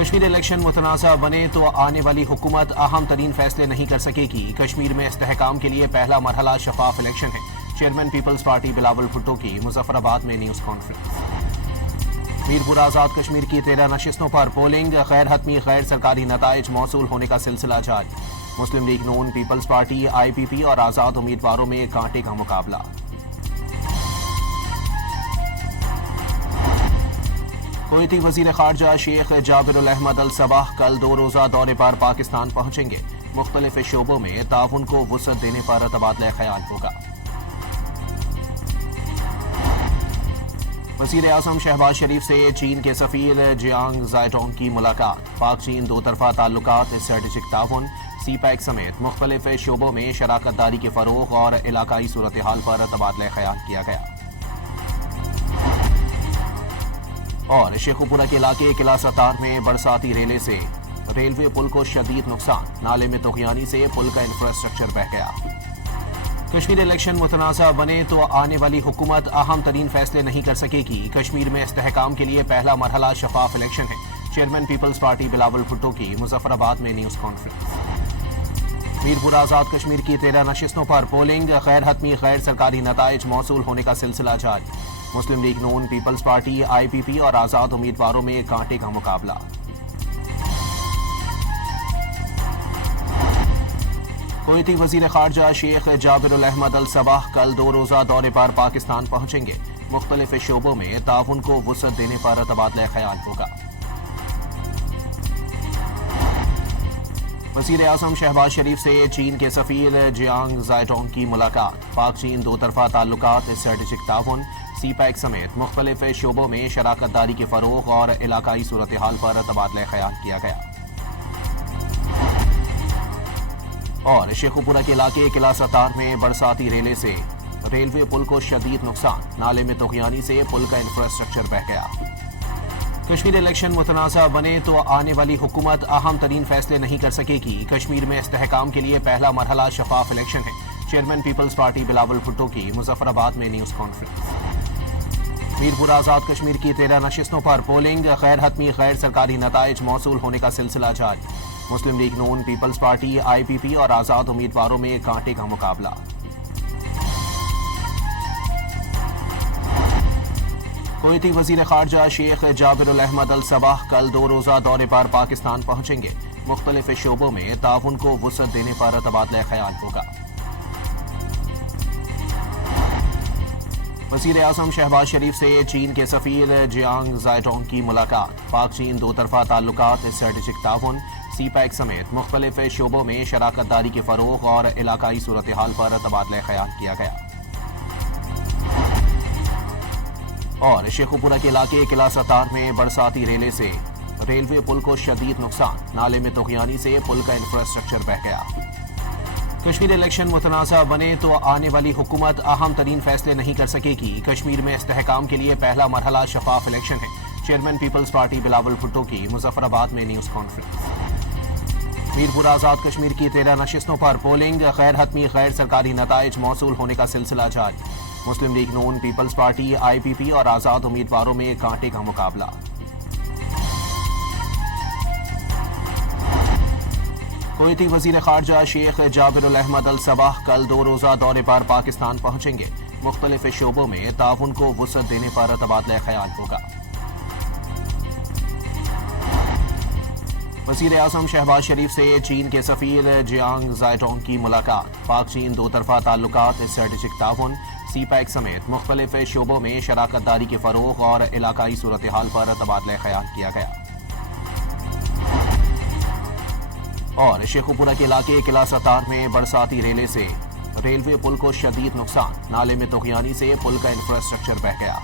Kashmir election متنازع بنے تو آنے والی حکومت اہم ترین فیصلے نہیں کر سکے گی۔ کشمیر میں استحکام کے لیے پہلا مرحلہ شفاف الیکشن ہے۔ Chairman Peoples Party Bilawal Bhutto کی مظفر آباد میں نیوز کانفرنس۔ میرپور آزاد کشمیر کی 13 نشستوں پر پولنگ، غیر حتمی غیر سرکاری نتائج موصول ہونے کا سلسلہ جاری۔ مسلم لیگ نون، پیپلز پارٹی، آئی پی پی اور آزاد امیدواروں میں کانٹے کا مقابلہ۔ کویتی وزیر خارجہ شیخ جابر الاحمد الصباح کل 2 روزہ دورے پر پاکستان پہنچیں گے۔ مختلف شعبوں میں تعاون کو وسعت دینے پر تبادلہ خیال ہوگا۔ وزیر اعظم شہباز شریف سے چین کے سفیر جیانگ زائیڈونگ کی ملاقات۔ پاک چین دو طرفہ تعلقات، اسٹریٹجک تعاون، سی پیک سمیت مختلف شعبوں میں شراکت داری کے فروغ اور علاقائی صورتحال پر تبادلہ خیال کیا گیا۔ اور شیخوپورہ کے علاقے قلعہ ستار میں برساتی ریلے سے ریلوے پل کو شدید نقصان، نالے میں طغیانی سے پل کا انفراسٹرکچر بہہ گیا۔ کشمیر الیکشن متنازع بنے تو آنے والی حکومت اہم ترین فیصلے نہیں کر سکے گی۔ کشمیر میں استحکام کے لیے پہلا مرحلہ شفاف الیکشن ہے۔ Chairman Peoples Party Bilawal Bhutto کی مظفر آباد میں نیوز کانفرنس۔ میرپور آزاد کشمیر کی 13 نشستوں پر پولنگ، غیر حتمی غیر سرکاری نتائج موصول ہونے کا سلسلہ جاری۔ مسلم لیگ نون، پیپلز پارٹی، آئی پی پی اور آزاد امیدواروں میں کانٹے کا مقابلہ۔ کویتی وزیر خارجہ شیخ جابر الاحمد الصباح کل 2 روزہ دورے پر پاکستان پہنچیں گے۔ مختلف شعبوں میں تعاون کو وسعت دینے پر تبادلہ خیال ہوگا۔ وزیر اعظم شہباز شریف سے چین کے سفیر جیانگ زائیڈونگ کی ملاقات۔ پاک چین دو طرفہ تعلقات، اسٹریٹجک تعاون، سی پیک سمیت مختلف شعبوں میں شراکت داری کے فروغ اور علاقائی صورتحال پر تبادلہ خیال کیا گیا۔ اور شیخوپورہ کے علاقے قلعہ ستار میں برساتی ریلے سے ریلوے پل کو شدید نقصان، نالے میں طغیانی سے پل کا انفراسٹرکچر بہہ گیا۔ کشمیر الیکشن متنازع بنے تو آنے والی حکومت اہم ترین فیصلے نہیں کر سکے گی۔ کشمیر میں استحکام کے لیے پہلا مرحلہ شفاف الیکشن ہے۔ Chairman Peoples Party Bilawal Bhutto کی مظفر آباد میں نیوز کانفرنس۔ میرپور آزاد کشمیر کی 13 نشستوں پر پولنگ، غیر حتمی غیر سرکاری نتائج موصول ہونے کا سلسلہ جاری۔ مسلم لیگ نون، پیپلز پارٹی، آئی پی پی اور آزاد امیدواروں میں کانٹے کا مقابلہ۔ کویتی وزیر خارجہ شیخ جابر الاحمد الصباح کل 2 روزہ دورے پر پاکستان پہنچیں گے۔ مختلف شعبوں میں تعاون کو وسعت دینے پر تبادلہ خیال ہوگا۔ وزیر اعظم شہباز شریف سے چین کے سفیر جیانگ زائیڈونگ کی ملاقات۔ پاک چین دو طرفہ تعلقات، اسٹریٹجک تعاون، سی پیک سمیت مختلف شعبوں میں شراکت داری کے فروغ اور علاقائی صورتحال پر تبادلہ خیال کیا گیا۔ اور شیخوپورہ کے علاقے قلعہ ستار میں برساتی ریلے سے ریلوے پل کو شدید نقصان، نالے میں طغیانی سے پل کا انفراسٹرکچر بہہ گیا۔ کشمیر الیکشن متنازع بنے تو آنے والی حکومت اہم ترین فیصلے نہیں کر سکے گی۔ کشمیر میں استحکام کے لیے پہلا مرحلہ شفاف الیکشن ہے۔ Chairman Peoples Party Bilawal Bhutto کی مظفر آباد میں نیوز کانفرنس۔ میرپور آزاد کشمیر کی 13 نشستوں پر پولنگ، غیر حتمی غیر سرکاری نتائج موصول ہونے کا سلسلہ جاری۔ مسلم لیگ نون، پیپلز پارٹی، آئی پی پی اور آزاد امیدواروں میں کانٹے کا مقابلہ۔ کویتی وزیر خارجہ شیخ جابر الاحمد الصباح کل 2 روزہ دورے پر پاکستان پہنچیں گے۔ مختلف شعبوں میں تعاون کو وسعت دینے پر تبادلہ خیال ہوگا۔ وزیر اعظم شہباز شریف سے چین کے سفیر جیانگ زائیڈونگ کی ملاقات۔ پاک چین دو طرفہ تعلقات، اسٹریٹجک تعاون، سی پیک سمیت مختلف شعبوں میں شراکت داری کے فروغ اور علاقائی صورتحال پر تبادلہ خیال کیا گیا۔ اور شیخوپورہ کے علاقے قلعہ ستار میں برساتی ریلے سے ریلوے پل کو شدید نقصان، نالے میں طغیانی سے پل کا انفراسٹرکچر بہہ گیا۔